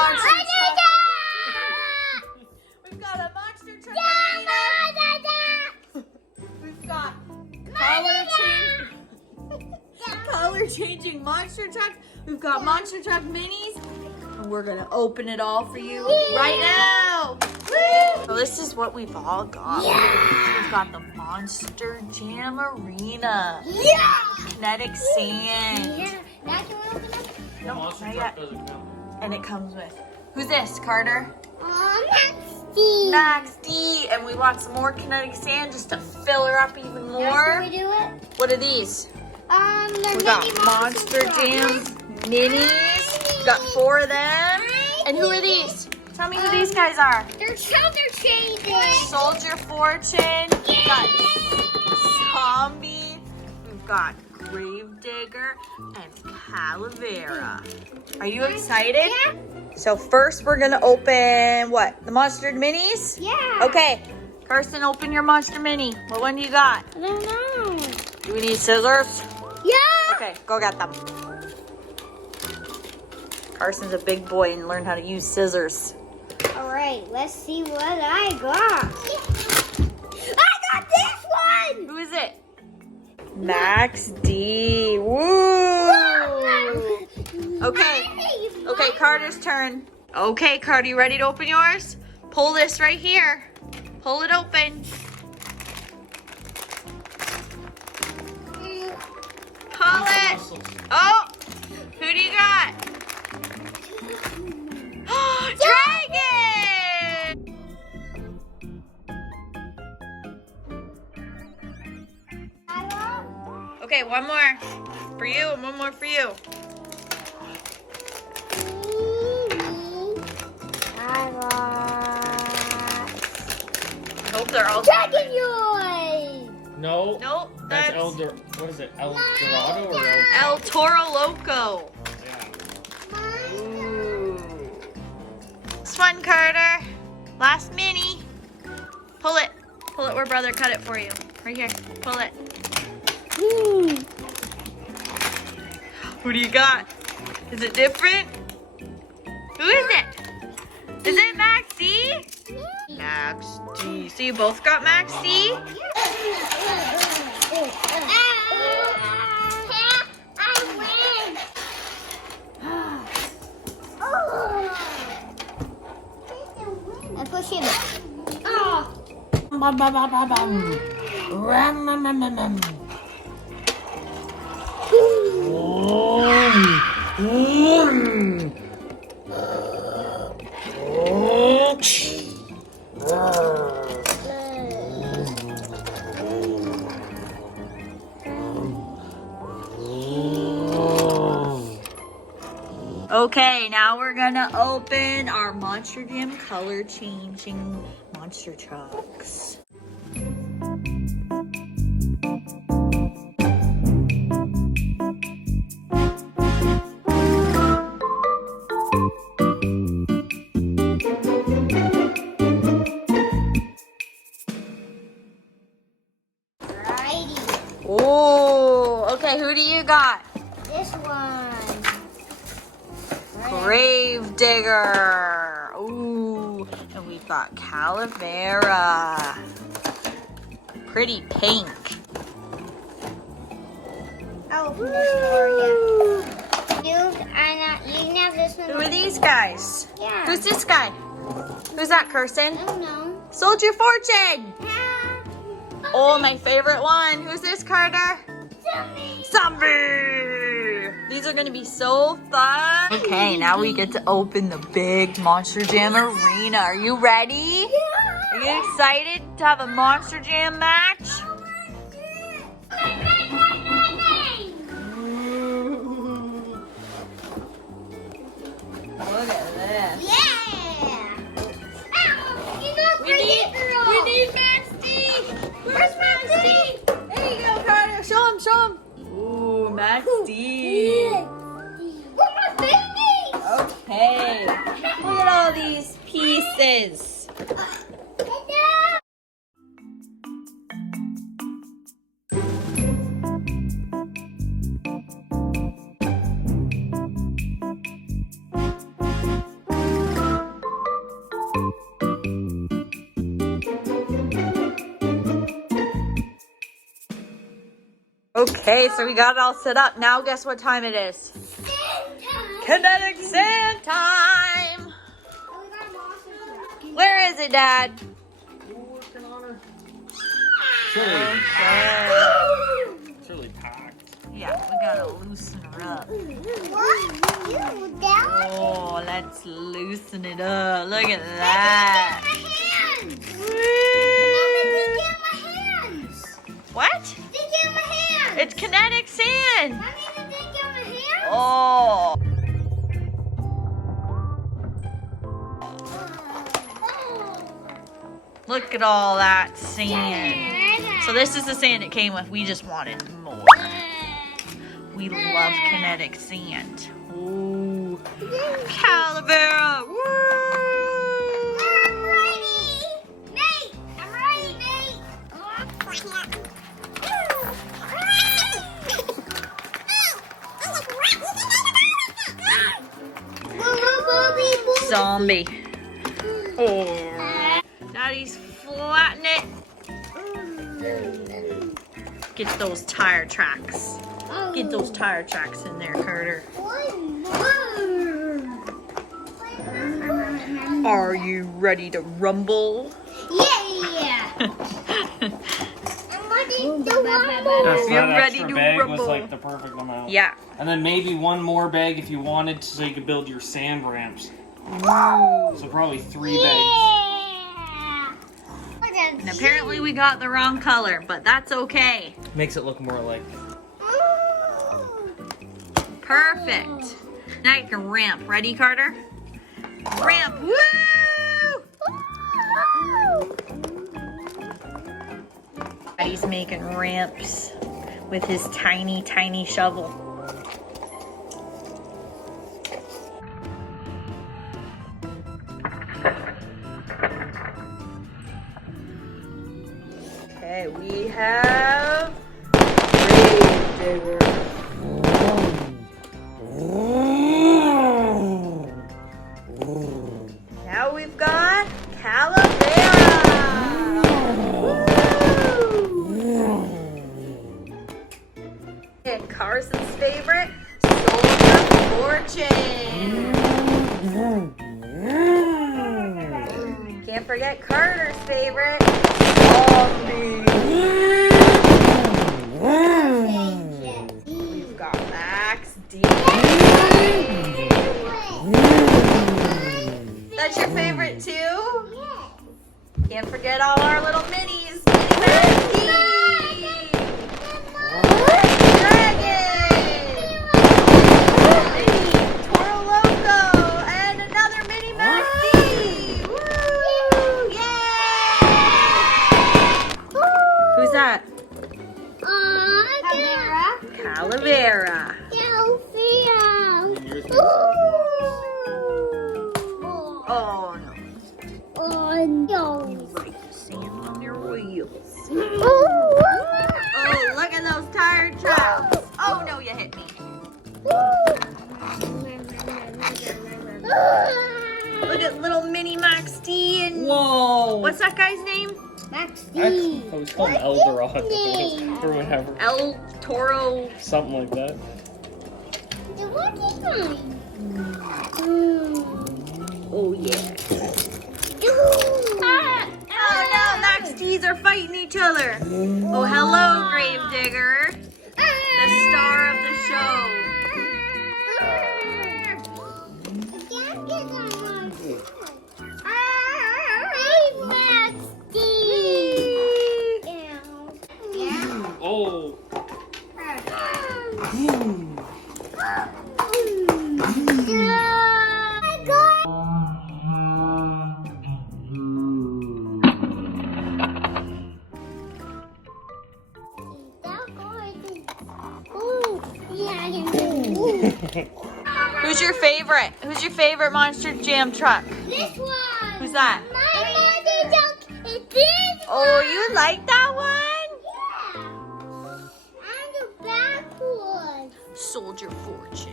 monster truck. We've got a monster truck arena. We've got color changing monster trucks. We've got monster truck minis. And we're gonna open it all for you right now. Woo! So this is what we've all got. Yeah. We've got the Monster Jam Arena. Yeah! Kinetic sand. Yeah. Now can we open it? No, Monster not truck yet. doesn't count. And it comes with, who's this, Carter? Max D. Max D. And we want some more kinetic sand just to fill her up even Now more. can we do it? What are these? They're We got mini Monster Jam minis. We got 4 of them. And who are these? Tell me who these guys are. They're color changing. Soldier Fortune. We've got Zombie. We've got Gravedigger and Calavera. Are you excited? Yeah. So first we're gonna open what? The Monster Minis? Yeah. Okay. Carson, open your Monster Mini. What one do you got? I don't know. Do we need scissors? Yeah. Okay, go get them. Carson's a big boy and learned how to use scissors. All right, let's see what I got. I got this one. Who is it? Max D. Woo! Okay. Okay, Carter's turn. Okay, Carter, you ready to open yours? Pull this right here. Pull it open. Pull it. Oh, who do you got? Dragon! Okay, one more for you and one more for you. I Hope they're all Dragon Yoy. No. Nope, That's that's what is it? El Dorado or El Toro Loco. Yeah. Ooh. This one, Carter. Last mini. Pull it. Pull it where brother cut it for you. Right here. Pull it. Who do you got? Is it different? Who is it? Is it Max D? Max D. So you both got Max D? I push him. Okay, now we're gonna open our Monster Jam color changing monster trucks. Alrighty. Oh, okay, who do you got? This one. Gravedigger. Ooh, and we've got Calavera. Pretty pink. I'll open this for you. You can have this one. Who are these guys? Yeah. Who's this guy? Who's that, Carson? I don't know. Soldier Fortune. Oh, my favorite one. Who's this, Carter? Zombie. These are gonna be so fun. Okay, now we get to open the big Monster Jam Arena. Are you ready? Yeah. Are you excited to have a Monster Jam match? Look at this. Yeah. We need Max D. Where's Max D? There you go, Carter. Show him, show him. Ooh, Max D. Where's my babies? Okay. Look at all these pieces. Okay, so we got it all set up. Now guess what time it is? Kinetic sand time! Where is it, Dad? It's really packed. Yeah, we gotta loosen her up. Oh, let's loosen it up. Look at that. What? It's kinetic sand. Oh. Look at all that sand. So this is the sand it came with. We just wanted more. We love kinetic sand. Ooh. Calavera. Woo! I'm ready. Nate, I'm ready, Nate. Zombie. Oh. Daddy's flattening it. Get those tire tracks. Get those tire tracks in there, Carter. Are you ready to rumble? Yeah. I'm ready to rumble. So You're that ready extra to bag rumble. was like the perfect amount. Yeah. And then maybe one more bag if you wanted, so you could build your sand ramps. Ooh. So probably 3 bags. And apparently we got the wrong color, but that's okay. Makes it look more like. Perfect. Now you can ramp. Ready, Carter? Ramp. Woo! He's making ramps with his tiny, tiny shovel. Okay, we have grave digger. Now we've got Calavera. And Carson's favorite, fortune. Can't forget Carter's favorite, zombie. We've got Max D. That's your favorite too? Can't forget all our little minis. Toro, Loco, and another mini Maxi. Woo! Yay! Who's that? Calavera. Oh no. Oh no. You like the sand on your wheels. Oh, Oh, look at those tire tracks. Oh no, you hit me. Look at little mini Max D and Whoa! what's that guy's name? Max I was called El Dorado or whatever. El Toro. Something like that. What is mine? Oh yeah. Oh no, Max D's are fighting each other. Oh hello, Gravedigger, the star of the show. Oh. Who's your favorite? Who's your favorite Monster Jam truck? This one. Who's that? My monster truck is this Oh, you like that one? one. And the back one. Soldier Fortune.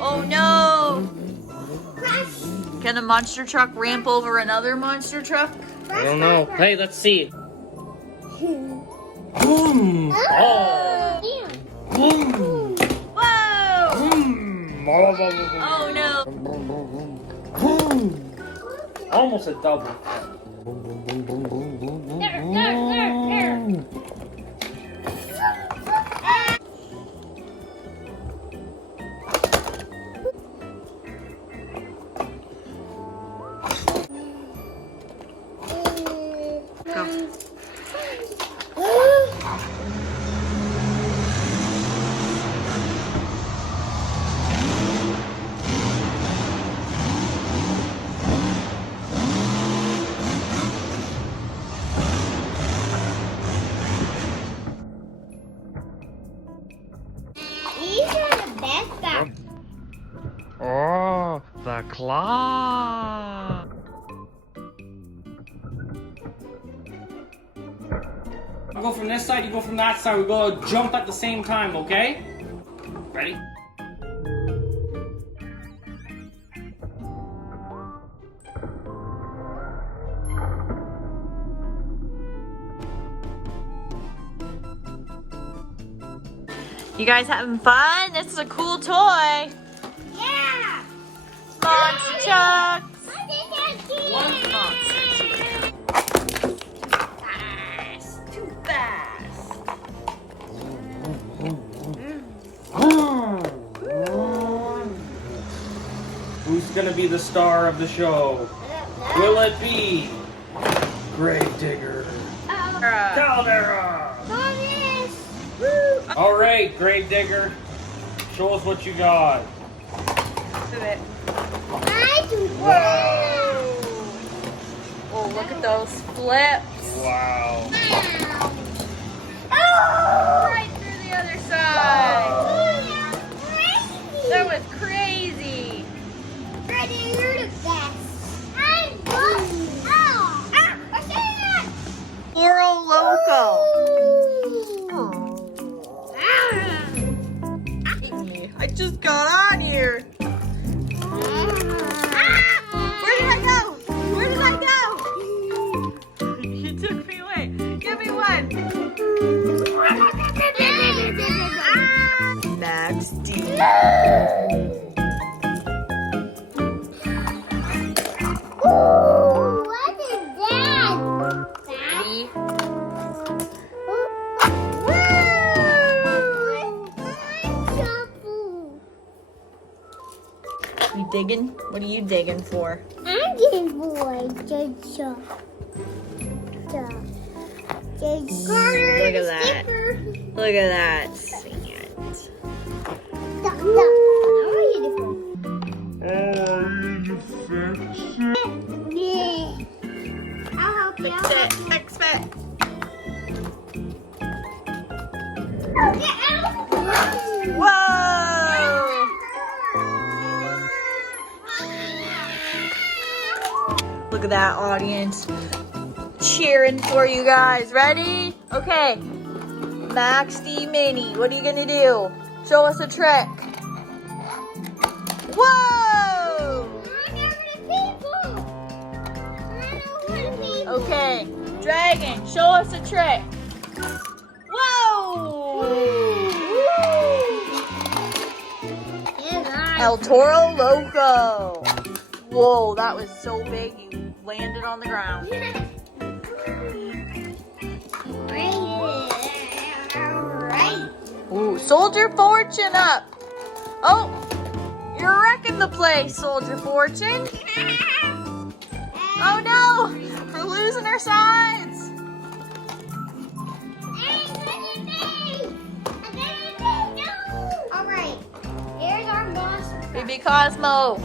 Oh no! Can a monster truck ramp over another monster truck? I don't know. Hey, let's see. Oh. Oh no! Almost a double. These are the best back. Oh, the claw. I'll go from this side, you go from that side. We go jump at the same time, okay? Ready? You guys having fun? This is a cool toy. Yeah. Monster trucks. Too fast. Who's gonna be the star of the show? Will it be Grave Digger? Calavera! All right, Grave Digger, show us what you got. Wow! Oh, look at those flips. Wow! Right through the other side. That was crazy. You're the best. Toro Loco. I just got on here. Where did I go? Where did I go? You took me away. Give me one. Max D. What is that? You digging? What are you digging for? I'm getting boy. Look at that. Look at that sand. I'll help you. Fix it. Fix it. Whoa! Look at that audience cheering for you guys. Ready? Okay. Max D Mini, what are you gonna do? Show us a trick. Whoa! Okay. Dragon, show us a trick. Whoa! El Toro Loco. Whoa, that was so big you landed on the ground. Ooh, Soldier Fortune up. Oh, you're wrecking the place, Soldier Fortune. Oh no, we're losing our sides. All right, here's our monster. Baby Cosmo.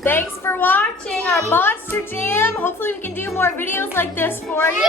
Thanks for watching our Monster Jam. Hopefully we can do more videos like this for you.